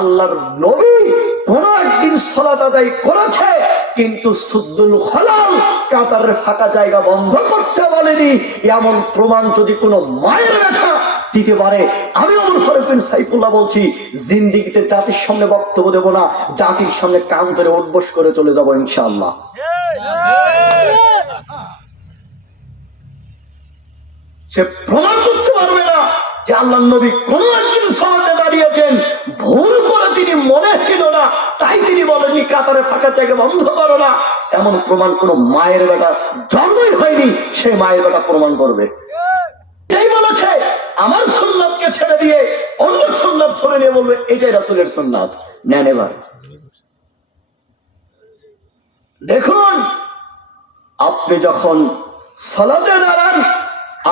আল্লাহর নবী কোন একদিন সালাত আদায় করেছে, কিন্তু সুদ্দুল খলাল কাতারের ফাঁকা জায়গা বন্ধ করতে বলেনি। এমন প্রমাণ যদি কোনো মায়ের ব্যথা দিতে পারে, আমি ওমর ফারুক বিন সাইফুল্লাহ বলছি, জিন্দেগিতে জাতির সামনে বক্তব্য দেব না, জাতির সামনে কান ধরে উঠবোস করে চলে যাবো ইনশাআল্লাহ। সে প্রমাণ করতে পারবে না যে আল্লাহর নবী কোন একদিন সালাতে দাঁড়িয়েছেন, ভুল করে তিনি মনে ছিল না, তাই তিনি বলেননি কাতারে ফাঁকা জায়গা বন্ধ করো না। এমন প্রমাণ কোন মায়ের বেটা জন্মই হয়নি, সে মায়ের বেটা প্রমাণ করবে। সেই বলেছে আমার সুন্নাতকে ছেড়ে দিয়ে অন্য সুন্নাত ধরে নিয়ে বলবে এটাই রাসূলের সুন্নাত, নেন। এবার দেখুন, আপনি যখন সালাতে দাঁড়ান,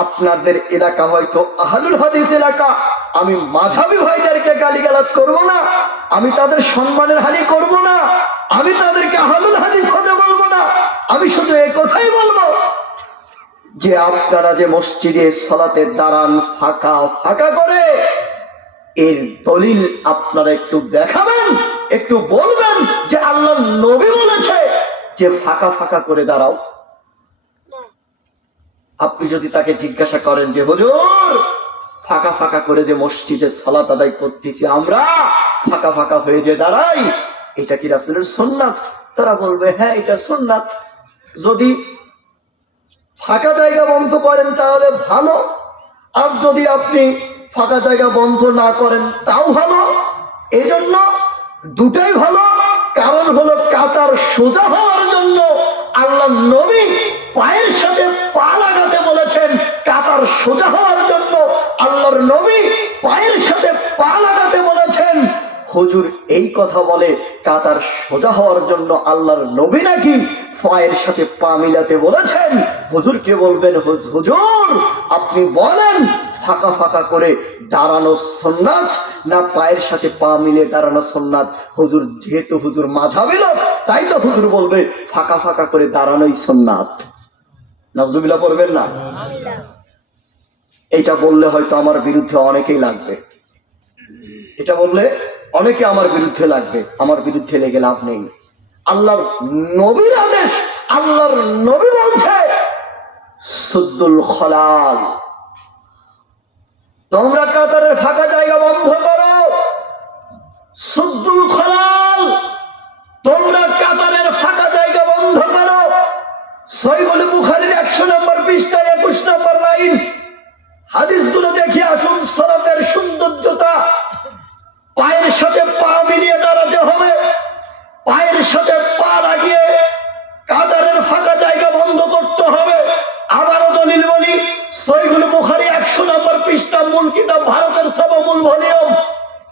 আপনাদের এলাকা হয়তো আহলুল হাদিস এলাকা, আমি মাযহাবী ভাইদেরকে গালিগালাজ করব না, আমি তাদের সম্মানের হানি করব না, আমি তাদেরকে আহলুল হাদিস হতে বলবো না, আমি শুধু এই কথাই বলবো যে আপনারা যে মসজিদে সালাতে দাঁড়ান ফাঁকা ফাঁকা করে, এর দলিল আপনারা একটু দেখাবেন, একটু বলবেন যে আল্লাহর নবী বলেছে যে ফাঁকা ফাঁকা করে দাঁড়াও। আপনি যদি তাকে জিজ্ঞাসা করেন যে হুজুর ফাঁকা ফাঁকা করে যে মসজিদে সালাত আদায় করতেছি আমরা, ফাঁকা ফাঁকা হয়ে যে দাঁড়াই, এটা কি রাসূলের সুন্নাত? তারা বলবে হ্যাঁ এটা সুন্নাত। যদি ফাঁকা জায়গা বন্ধ করেন তাহলে ভালো, আর যদি আপনি ফাঁকা জায়গা বন্ধ না করেন তাও ভালো। এই জন্য দুটাই ভালো। কারণ হলো কাতার সোজা হওয়ার জন্য আল্লাহর নবী পায়ের সাথে পা লাগাতে বলেছেন। কাতার সোজা হওয়ার জন্য আল্লাহর নবী পায়ের সাথে পা লাগাতে বলেছেন। হুজুর এই কথা বলে কাতার সোজা হওয়ার জন্য আল্লাহর নবী নাকি পায়ের সাথে পা মিলাতে বলেছেন? হুজুরকে বলবেন হুজুর আপনি বলেন ফাঁকা ফাঁকা করে দাঁড়ানো সুন্নাত না পায়ের সাথে পা মিলে দাঁড়ানো সুন্নাত? হুজুর যেহেতু হুজুর মাযহাবী লোক, তাই তো হুজুর বলবে ফাঁকা ফাঁকা করে দাঁড়ানোই সুন্নাত। নাউজুবিল্লাহ পড়বেন না? এটা বললে হয়তো আমার বিরুদ্ধে অনেকেই লাগবে, এটা বললে অনেকে আমার বিরুদ্ধে লাগবে। আমার বিরুদ্ধে লেগে লাভ নেই। আল্লাহর নবীর আদেশ, আল্লাহর নবী বলছে সুদ্দুল খলাল, তোমরা কাতারের ফাঁকা জায়গা বন্ধ করো। সুদ্দুল খলাল, তোমরা কাতারের ফাঁকা জায়গা বন্ধ করো। সহিহুল বুখারীর 100 নম্বর পৃষ্ঠা 21 নম্বর লাইন। হাদিসগুলো দেখে আসুন। সালাতের সৌন্দর্যতা, পায়ের সাথে পা মিলিয়ে দাঁড়াতে হবে, পায়ের সাথে পা লাগিয়ে কাতারের ফাঁকা জায়গা বন্ধ করতে হবে। আবারও দলিল বলি, সহিহুল বুখারী 100 নম্বর পৃষ্ঠা, মূল কিতাব ভারতের ছাপা মূল ভলিউম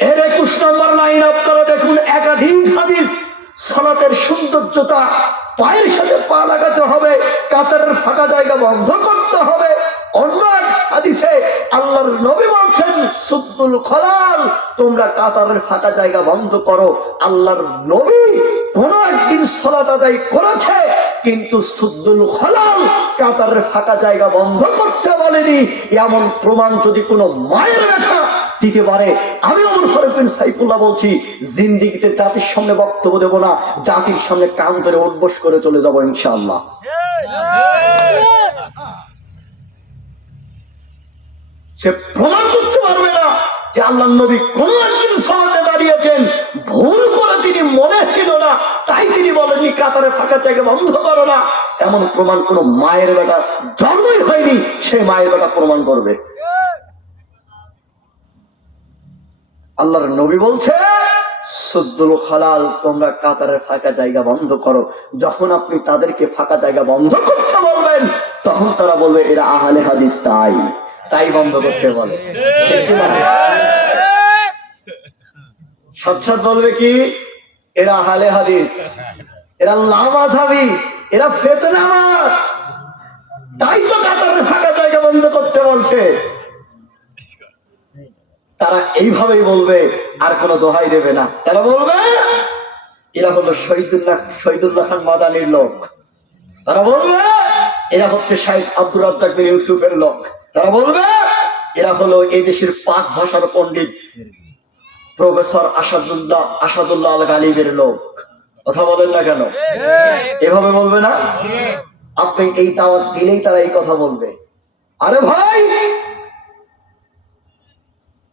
এর 21 নম্বর লাইন আপনারা দেখুন। একাধিক হাদিস। সালাতের সৌন্দর্যতা, পায়ের সাথে পা লাগাতে হবে, কাতারের ফাঁকা জায়গা বন্ধ করতে হবে। অন্য এক হাদিসে আল্লাহর নবী বলছেন সুদ্দুল খলাল, তোমরা কাতারের ফাঁকা জায়গা বন্ধ করো। আল্লাহর নবী কোন একদিন সালাত আদায় করেছে, কিন্তু সুদ্দুল খলাল কাতারের ফাঁকা জায়গা বন্ধ করতে বলেনি। এমন প্রমাণ যদি কোনো মায়ের ব্যথা দিতে পারে, আমি ওমর ফারুক বিন সাইফুল্লাহ বলছি, জিন্দেগিতে জাতির সামনে বক্তব্য দেব না, জাতির সামনে কান ধরে উঠবোস করে চলে যাবো ইনশাআল্লাহ। সে প্রমাণ করতে পারবে না যে আল্লাহর নবী কোন একদিন সালাতে দাঁড়িয়েছেন, ভুল করে তিনি মনে ছিল না, তাই তিনি বলেননি কাতারে ফাঁকা জায়গা বন্ধ করো না। এমন প্রমাণ কোন মায়ের বেটা জন্মই হয়নি, সে মায়ের বেটা প্রমাণ করবে। আল্লাহর নবী বলছে সুদ্দুল খলাল, তোমরা কাতারের ফাঁকা জায়গা বন্ধ করো। যখন আপনি তাদেরকে ফাঁকা জায়গা বন্ধ করতে বলবেন, তখন তারা বলবে এরা আহলে হাদিস, তাই বন্ধ করতে বলে। সাক্ষাৎ বলবে কি এরা আহলে হাদিস, এরা লামাযহাবী, এরা ফিতনাবাজ, তাই তো কাতারের ফাঁকা জায়গা বন্ধ করতে বলছে। তারা এইভাবেই বলবে, আর কোন দোহাই দেবে না। তারা বলবে এরা হলো শহীদুল্লাহ খান মাদানির লোক, তারা বলবে এরা হচ্ছে শাইখ আব্দুর রাজ্জাক বিন ইউসুফের লোক, তারা বলবে এরা হলো এই দেশের 5 ভাষার পণ্ডিত, প্রফেসর আসাদুল্লাহ আল গালিবের লোক। কথা বলেন না কেন? এভাবে বলবে না? আপনি এই দাওয়াত দিলেই তারা এই কথা বলবে। আরে ভাই,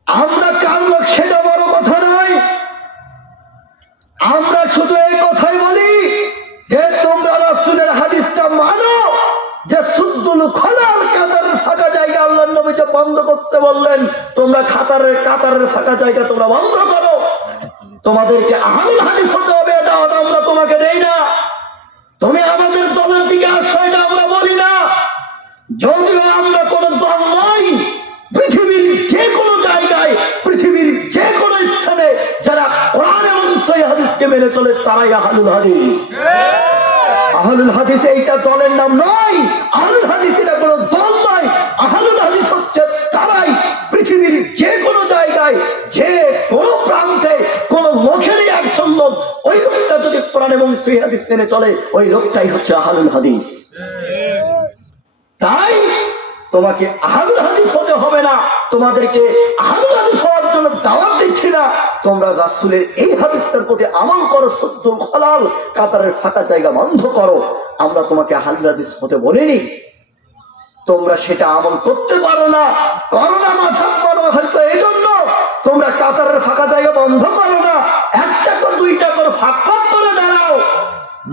আমরা কার লোক সেটা বড় কথা নয়। আমরা শুধু এই কথাই বলি যে তোমরা রাসূলের হাদিসটা মানো, যে সুদ্দুল খলাল কাতারের ফাঁকা জায়গা আল্লাহর নবী যে বন্ধ করতে বললেন, তোমরা কাতারের ফাঁকা জায়গা তোমরা বন্ধ করো। তোমাদেরকে আহলুল হাদিস হতে হবে, এটা আমরা তোমাকে দেই না। তুমি আমাদের দলের দিকে আসো, এটা আমরা বলি না। যদিও আমরা কোন দল নই, পৃথিবীর যে কোনো জায়গায়, পৃথিবীর যে কোনো স্থানে যারা কোরআন এবং সহিহ হাদিসকে মেনে চলে তারাই আহলুল হাদিস। আহলুল হাদিস এইটা দলের নাম নয়। আহলুল হাদিস এটা কোনো দল নয়। আহলুল হাদিস হচ্ছে তারাই পৃথিবীর যে কোনো জায়গায়, যে কোনো প্রান্তে কোন লোকেরই একজন লোক, ওই লোকটা যদি কোরআন এবং সহিহ হাদিস মেনে চলে, ওই লোকটাই হচ্ছে আহলুল হাদিস। তাই তোমাকে আহলুল হাদিস হতে হবে না। তোমাদেরকে আহলুল হাদিস হওয়ার জন্য দাওয়াত দিচ্ছি না। তোমরা রাসূলের এই হাদিসটার প্রতি আমল করো, সুদ্দুল খলাল কাতারের ফাঁকা জায়গা বন্ধ করো। আমরা তোমাকে আহলুল হাদিস হতে বলিনি। তোমরা সেটা আমল করতে পারো না, করো না, মাঝাব করো, হয়তো এই জন্য তোমরা কাতারের ফাঁকা জায়গা বন্ধ করো না। একটা করে দুইটা করে ফাঁক করে দাঁড়াও।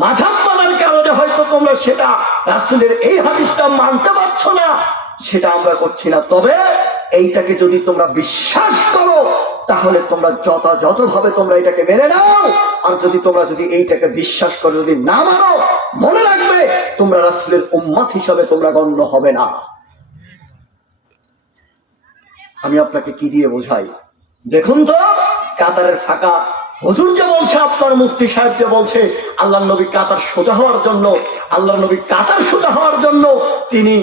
মাঝাব মানার কারণে হয়তো তোমরা সেটা রাসূলের এই হাদিসটা মানতে পারছো না, সেটা আমরা করছি না। তবে এইটাকে যদি তোমরা বিশ্বাস করো, তাহলে তোমরা যথাযথভাবে তোমরা এটাকে মেনে নাও। আর তোমরা যদি এইটাকে বিশ্বাস করো, যদি না মানো, মনে রাখবে তোমরা রাসূলের উম্মত হিসাবে তোমরা গণ্য হবে না। আমি আপনাকে কি দিয়ে বোঝাই? দেখুন তো, কাতারের ফাঁকা হুজুর যে বলছে, আপনার মুফতি সাহেব যে বলছে আল্লাহর নবী কাতার সোজা হওয়ার জন্য, আল্লাহর নবী কাতার সোজা হওয়ার জন্য তিনি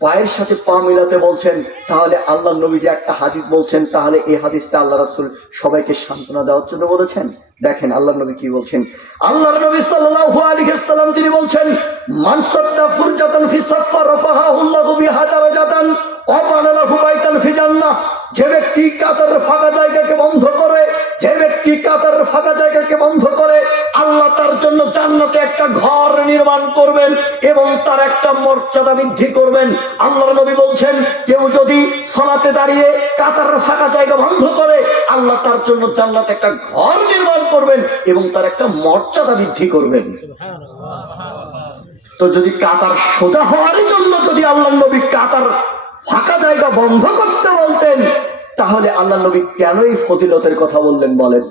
পায়ের সাথে পা মিলাতে বলছেন, তাহলে আল্লাহর নবী যে একটা হাদিস বলছেন, তাহলে এই হাদিসটা আল্লাহ রাসূল সবাইকে সান্ত্বনা দেওয়ার জন্য বলেছেন। দেখেন আল্লাহর নবী কি বলছেন। আল্লাহর নবী সাল্লাল্লাহু আলাইহি ওয়াসাল্লাম তিনি বলছেন, মান সাদ্দা ফুরজাতান ফি সাফফা রাফাহাহুল্লাহু বিহা দারাজাতান ওয়া বানা লাহু বাইতান ফি জান্নাহ। যে ব্যক্তি কাতারের ফাঁকা জায়গাকে বন্ধ করে, যে ব্যক্তি কাতারের ফাঁকা জায়গাকে বন্ধ করে, আল্লাহ তার জন্য জান্নাতে একটা ঘর নির্মাণ করবেন এবং তার একটা মর্যাদা বৃদ্ধি করবেন। আল্লাহর নবী বলছেন, কেউ যদি সালাতে দাঁড়িয়ে কাতারের ফাঁকা জায়গা বন্ধ করে, আল্লাহ তার জন্য জান্নাতে একটা ঘর নির্মাণ করবেন এবং তার একটা মর্যাদা বৃদ্ধি করবেন। তো যদি কাতার সোজা হওয়ার জন্য যদি আল্লাহর নবী কাতার ফাঁকা জায়গা বন্ধ করতে বলতেন, তাহলে আল্লাহর নবী কেন এই ফজিলতের কথা বললেন বলেন?